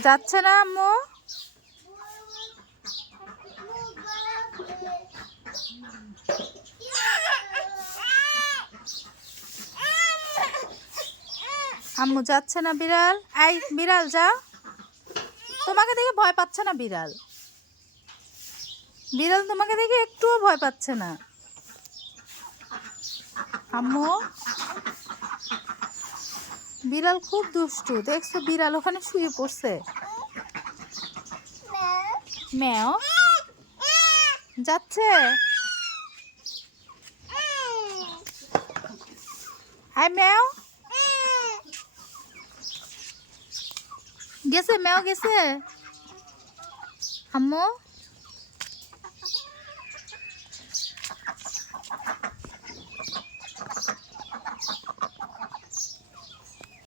যাচ্ছে না আম্মু? আম্মু যাচ্ছে না বিড়াল? এই বিড়াল যাও। তোমাকে দেখে ভয় পাচ্ছে না বিড়াল? বিড়াল তোমাকে দেখে একটুও ভয় পাচ্ছে না। আম্মু, বিড়াল খুব দুষ্টু। দেখছো বিড়াল ওখানে শুয়ে পড়ছে। ম্যাও যাচ্ছে। আই ম্যাও গেছে, ম্যাও গেছে। আম্মু